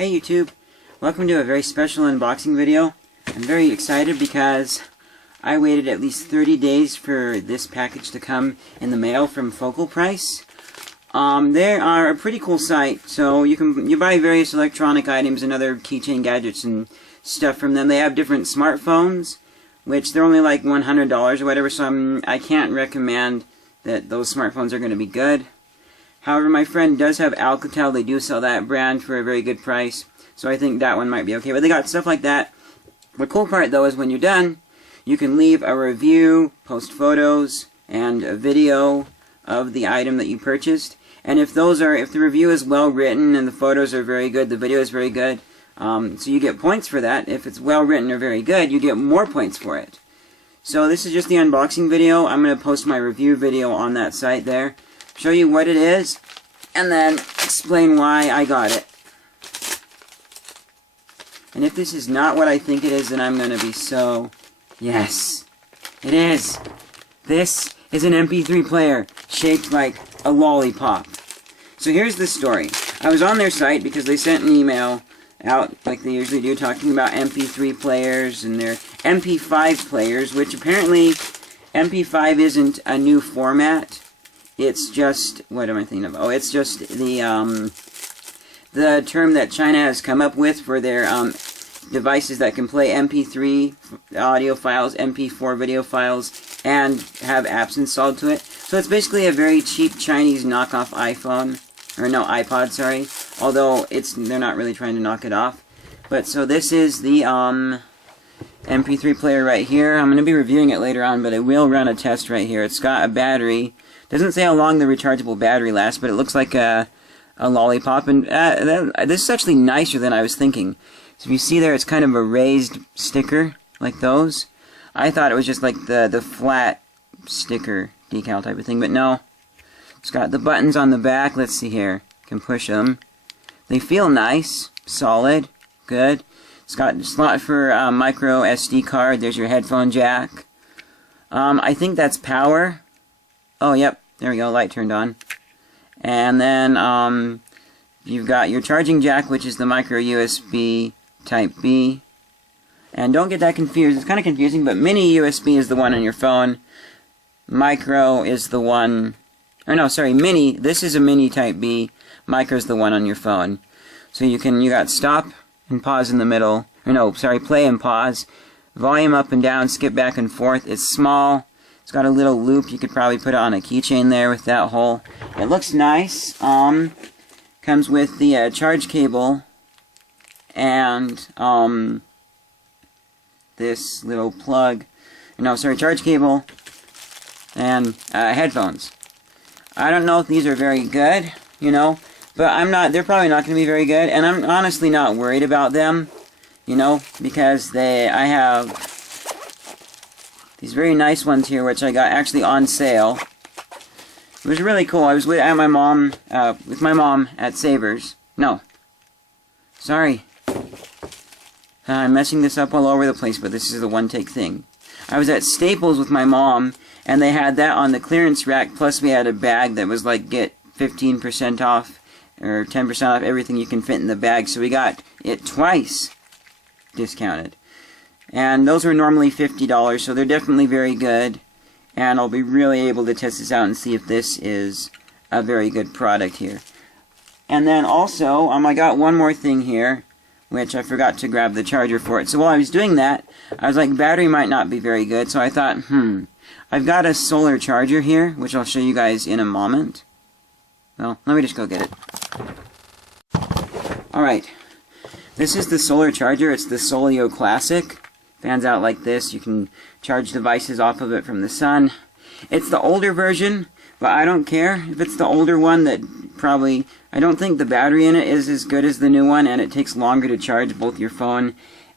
Hey YouTube, welcome to a very special unboxing video. I'm very excited because I waited at least 30 days for this package to come in the mail from Focalprice. They are a pretty cool site, so you buy various electronic items and other keychain gadgets and stuff from them. They have different smartphones, which they're only like $100 or whatever, so I can't recommend that those smartphones are going to be good. However, my friend does have Alcatel. They do sell that brand for a very good price, so I think that one might be okay. But they got stuff like that. The cool part, though, is when you're done, you can leave a review, post photos, and a video of the item that you purchased. And if the review is well written and the photos are very good, the video is very good, so you get points for that. If it's well written or very good, you get more points for it. So this is just the unboxing video. I'm going to post my review video on that site there. Show you what it is, and then explain why I got it. And if this is not what I think it is, then I'm going to be so... Yes, it is. This is an MP3 player shaped like a lollipop. So here's the story. I was on their site because they sent an email out, like they usually do, talking about MP3 players and their MP5 players, which apparently MP5 isn't a new format. It's just, what am I thinking of? Oh, it's just the term that China has come up with for their devices that can play MP3 audio files, MP4 video files, and have apps installed to it. So it's basically a very cheap Chinese knockoff iPhone, or no, iPod, sorry. Although they're not really trying to knock it off. But so this is the MP3 player right here. I'm going to be reviewing it later on, but I will run a test right here. It's got a battery. Doesn't say how long the rechargeable battery lasts, but it looks like a lollipop, and this is actually nicer than I was thinking. So if you see there, it's kind of a raised sticker, like those. I thought it was just like the flat sticker decal type of thing, but no. It's got the buttons on the back. Let's see here. Can push them. They feel nice, solid, good. It's got a slot for micro SD card. There's your headphone jack. I think that's power. Oh, yep. There we go. Light turned on. And then you've got your charging jack, which is the micro USB Type B. And don't get that confused. It's kind of confusing, but mini USB is the one on your phone. Micro is the one... Or no, sorry, mini. This is a mini Type B. Micro is the one on your phone. So you got stop and pause in the middle. Or no, sorry, play and pause. Volume up and down, skip back and forth. It's small. It's got a little loop. You could probably put it on a keychain there with that hole. It looks nice. Comes with the charge cable and this little plug. No, sorry, charge cable and headphones. I don't know if these are very good, but they're probably not going to be very good, and I'm honestly not worried about them, because I have these very nice ones here, which I got actually on sale. It was really cool. I was with my mom at Savers. No. Sorry. I'm messing this up all over the place, but this is the one-take thing. I was at Staples with my mom, and they had that on the clearance rack, plus we had a bag that was like, get 15% off, or 10% off everything you can fit in the bag, so we got it twice discounted. And those were normally $50, so they're definitely very good. And I'll be really able to test this out and see if this is a very good product here. And then also, I got one more thing here, which I forgot to grab the charger for it. So while I was doing that, I was like, battery might not be very good. So I thought, I've got a solar charger here, which I'll show you guys in a moment. Well, let me just go get it. Alright, this is the solar charger. It's the Solio Classic. Fans out like this. You can charge devices off of it from the sun. It's the older version, but I don't care if it's the older one. I don't think the battery in it is as good as the new one, and it takes longer to charge both your phone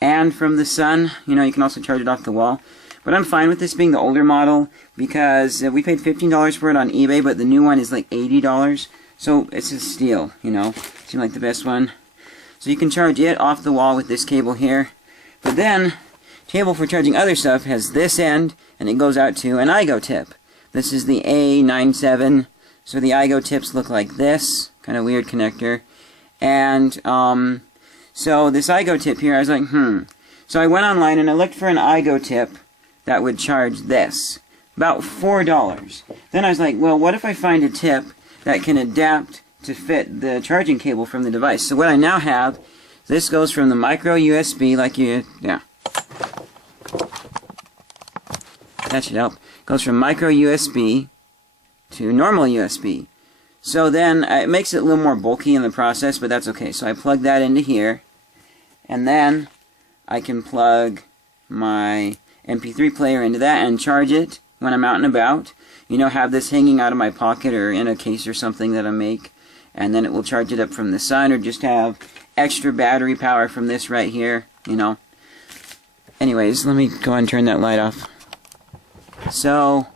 and from the sun. You can also charge it off the wall. But I'm fine with this being the older model because we paid $15 for it on eBay, but the new one is like $80. So it's a steal, Seemed like the best one. So you can charge it off the wall with this cable here. But then, cable for charging other stuff has this end, and it goes out to an iGo tip. This is the A97, so the iGo tips look like this, kind of weird connector. And So this iGo tip here, I was like, So I went online and I looked for an iGo tip that would charge this. About $4. Then I was like, well, what if I find a tip that can adapt to fit the charging cable from the device? So what I now have, this goes from the micro USB, like that should help. Goes from micro USB to normal USB. So then it makes it a little more bulky in the process, but that's okay. So I plug that into here, and then I can plug my MP3 player into that and charge it when I'm out and about. You know, have this hanging out of my pocket or in a case or something that I make, and then it will charge it up from the sun, or just have extra battery power from this right here, you know. Anyways, let me go ahead and turn that light off. So,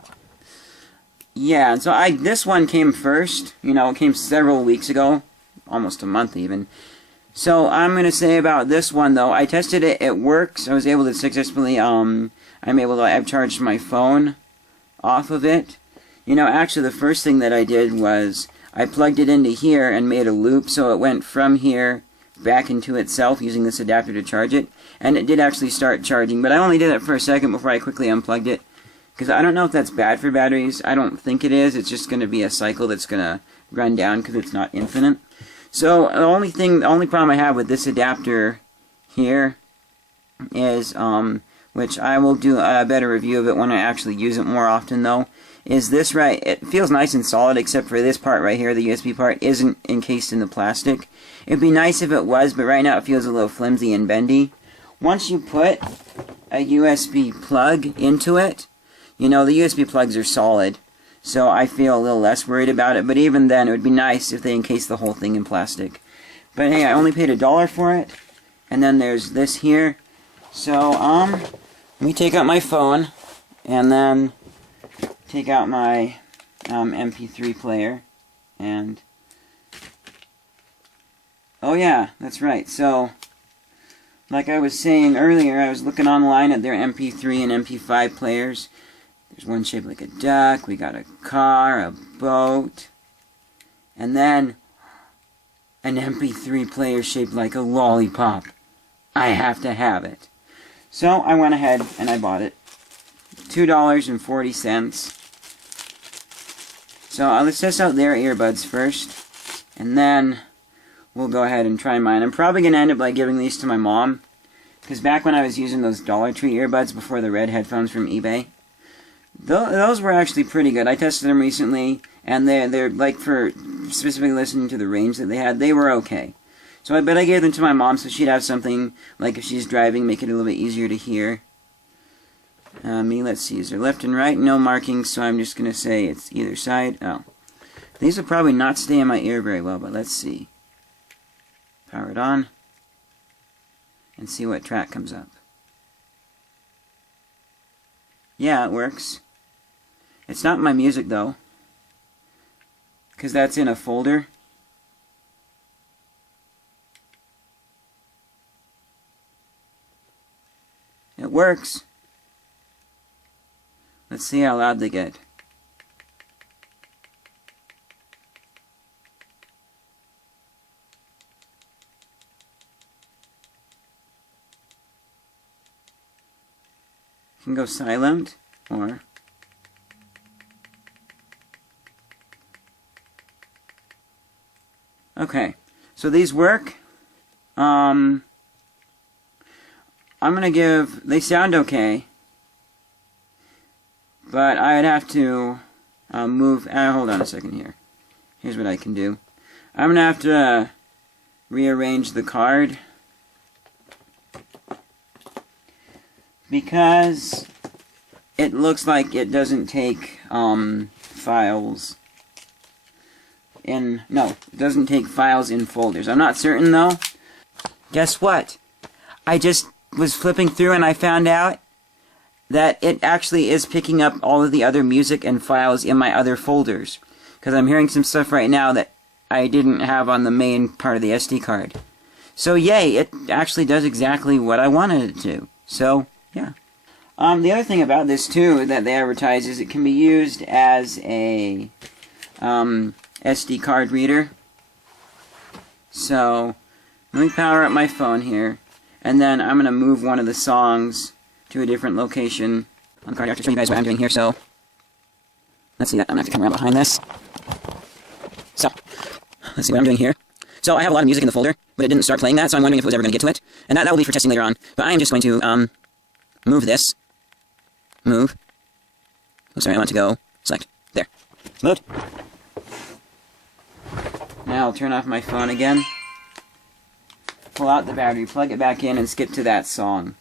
yeah, so this one came first, you know, it came several weeks ago, almost a month even. So I'm going to say about this one, though, I tested it, it works. I was able to successfully, I've charged my phone off of it. You know, actually the first thing that I did was I plugged it into here and made a loop, so it went from here back into itself using this adapter to charge it, and it did actually start charging, but I only did it for a second before I quickly unplugged it, because I don't know if that's bad for batteries. I don't think it is. It's just going to be a cycle that's going to run down because it's not infinite. So the only problem I have with this adapter here is, which I will do a better review of it when I actually use it more often though, is this right, it feels nice and solid except for this part right here, the USB part isn't encased in the plastic. It'd be nice if it was, but right now it feels a little flimsy and bendy. Once you put a USB plug into it, you know, the USB plugs are solid, so I feel a little less worried about it, but even then it would be nice if they encased the whole thing in plastic. But hey, I only paid $1 for it, and then there's this here. So, let me take out my phone, and then take out my MP3 player, and oh yeah, that's right. So, like I was saying earlier, I was looking online at their MP3 and MP5 players. There's one shaped like a duck, we got a car, a boat, and then an MP3 player shaped like a lollipop. I have to have it. So I went ahead and I bought it. $2.40. So let's test out their earbuds first, and then we'll go ahead and try mine. I'm probably going to end up like giving these to my mom, because back when I was using those Dollar Tree earbuds before the red headphones from eBay, those were actually pretty good. I tested them recently, and they're like for specifically listening to the range that they had, they were okay. So I bet I gave them to my mom so she'd have something, like if she's driving, make it a little bit easier to hear. Let's see, is there left and right? No markings, so I'm just going to say it's either side. Oh. These will probably not stay in my ear very well, but let's see. Power it on, and see what track comes up. Yeah, it works. It's not my music, though, because that's in a folder. It works. Let's see how loud they get. You can go silent, or okay, so these work. I'm gonna give, they sound okay, but I'd have to move, hold on a second here. Here's what I can do. I'm gonna have to rearrange the card, because it looks like it doesn't take files in, no, it doesn't take files in folders. I'm not certain though. Guess what? I just was flipping through and I found out that it actually is picking up all of the other music and files in my other folders, because I'm hearing some stuff right now that I didn't have on the main part of the SD card. So yay, it actually does exactly what I wanted it to. So yeah. The other thing about this too that they advertise is it can be used as a SD card reader. So Let me power up my phone here, and then I'm going to move one of the songs to a different location on the card. I have to show you guys what I'm doing here, so let's see. I'm going to have to come around behind this. So, let's see what I'm doing here. So I have a lot of music in the folder, but it didn't start playing that, so I'm wondering if it was ever going to get to it. And that will be for testing later on. But I am just going to move this. Move. Oh, sorry, I want to go select. There. It's moved. Now I'll turn off my phone again. Pull out the battery, plug it back in, and skip to that song.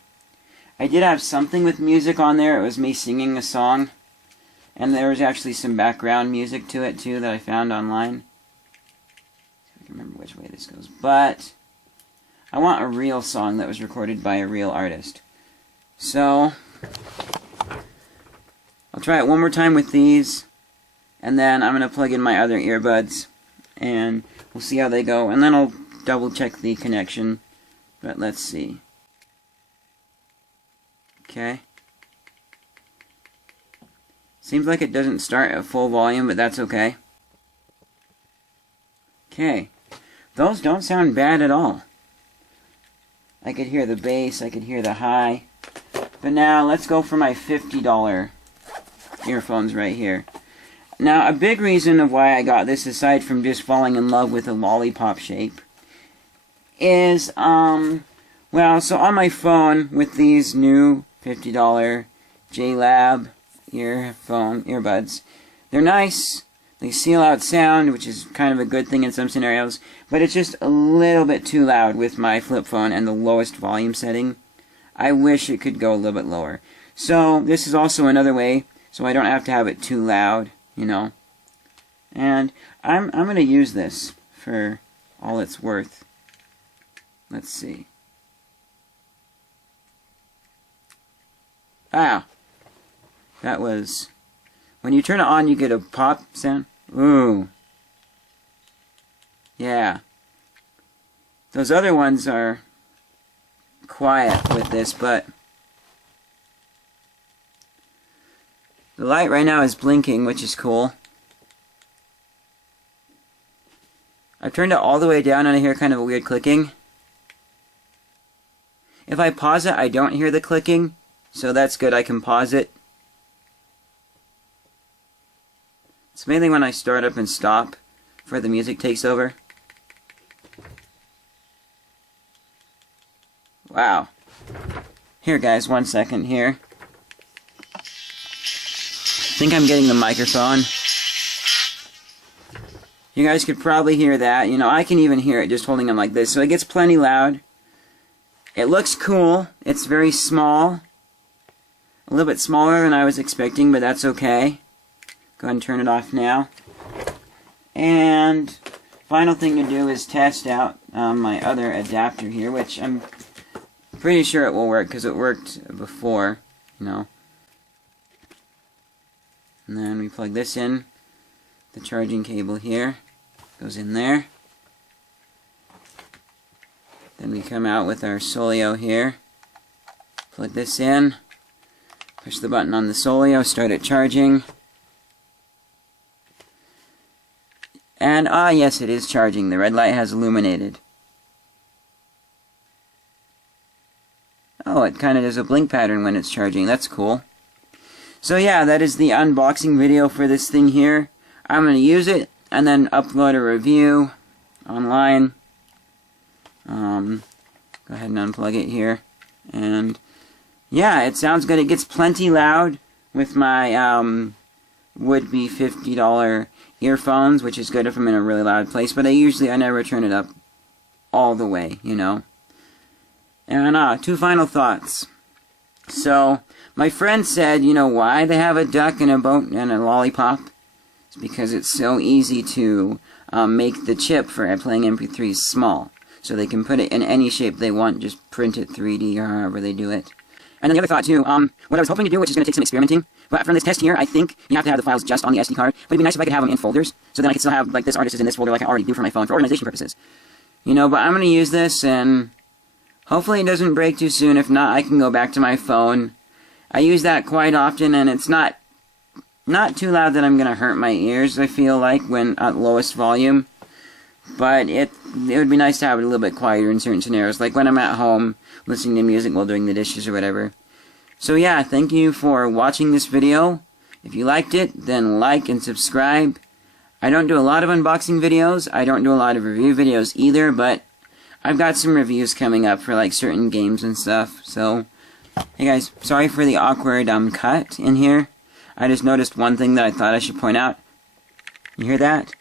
I did have something with music on there. It was me singing a song. And there was actually some background music to it, too, that I found online. I can remember which way this goes. But I want a real song that was recorded by a real artist. So I'll try it one more time with these. And then I'm going to plug in my other earbuds. And we'll see how they go. And then I'll double check the connection. But let's see. Okay. Seems like it doesn't start at full volume, but that's okay. Okay. Those don't sound bad at all. I could hear the bass, I could hear the high. But now, let's go for my $50 earphones right here. Now, a big reason of why I got this, aside from just falling in love with the lollipop shape, is, well, so on my phone, with these new $50 JLab earbuds. They're nice. They seal out sound, which is kind of a good thing in some scenarios, but it's just a little bit too loud with my flip phone and the lowest volume setting. I wish it could go a little bit lower. So this is also another way, so I don't have to have it too loud, you know. And I'm going to use this for all it's worth. Let's see. Ah! That was... When you turn it on, you get a pop sound. Ooh. Yeah. Those other ones are quiet with this, but... The light right now is blinking, which is cool. I've turned it all the way down and I hear kind of a weird clicking. If I pause it, I don't hear the clicking, so that's good. I can pause it. It's mainly when I start up and stop before the music takes over. Wow. Here guys, 1 second here. I think I'm getting the microphone. You guys could probably hear that. You know, I can even hear it just holding them like this. So it gets plenty loud. It looks cool. It's very small. A little bit smaller than I was expecting, but that's okay. Go ahead and turn it off now. And final thing to do is test out my other adapter here, which I'm pretty sure it will work because it worked before, you know. And then we plug this in. The charging cable here goes in there. Then we come out with our Solio here. Plug this in. Push the button on the Solio, start it charging. And, yes, it is charging. The red light has illuminated. Oh, it kind of does a blink pattern when it's charging. That's cool. So, yeah, that is the unboxing video for this thing here. I'm going to use it and then upload a review online. Go ahead and unplug it here. And, yeah, it sounds good. It gets plenty loud with my would-be $50 earphones, which is good if I'm in a really loud place, but I never turn it up all the way, you know. And, two final thoughts. So, my friend said, you know why they have a duck and a boat and a lollipop? It's because it's so easy to make the chip for playing MP3s small. So they can put it in any shape they want, just print it 3D or however they do it. And then the other thought, too, what I was hoping to do, which is going to take some experimenting, but from this test here, I think you have to have the files just on the SD card, but it'd be nice if I could have them in folders, so then I could still have, like, this artist is in this folder like I already do for my phone, for organization purposes. You know, but I'm going to use this, and hopefully it doesn't break too soon. If not, I can go back to my phone. I use that quite often, and it's not too loud that I'm going to hurt my ears, I feel like, when at lowest volume. But it would be nice to have it a little bit quieter in certain scenarios, like when I'm at home listening to music while doing the dishes or whatever. So yeah, thank you for watching this video. If you liked it, then like and subscribe. I don't do a lot of unboxing videos. I don't do a lot of review videos either, but I've got some reviews coming up for like certain games and stuff. So, hey guys, sorry for the awkward cut in here. I just noticed one thing that I thought I should point out. You hear that?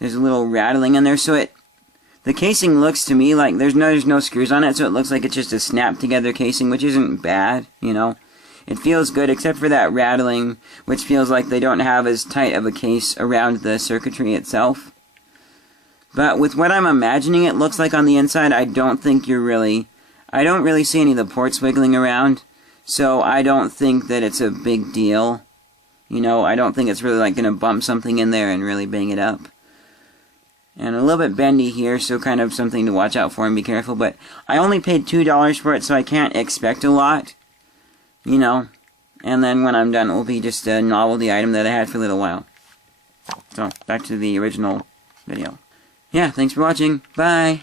There's a little rattling in there, so the casing looks to me like there's no screws on it, so it looks like it's just a snap together casing, which isn't bad, you know. It feels good, except for that rattling, which feels like they don't have as tight of a case around the circuitry itself. But with what I'm imagining it looks like on the inside, I don't really see any of the ports wiggling around, so I don't think that it's a big deal. You know, I don't think it's really like going to bump something in there and really bang it up. And a little bit bendy here, so kind of something to watch out for and be careful. But I only paid $2 for it, so I can't expect a lot. You know. And then when I'm done, it will be just a novelty item that I had for a little while. So, back to the original video. Yeah, thanks for watching. Bye!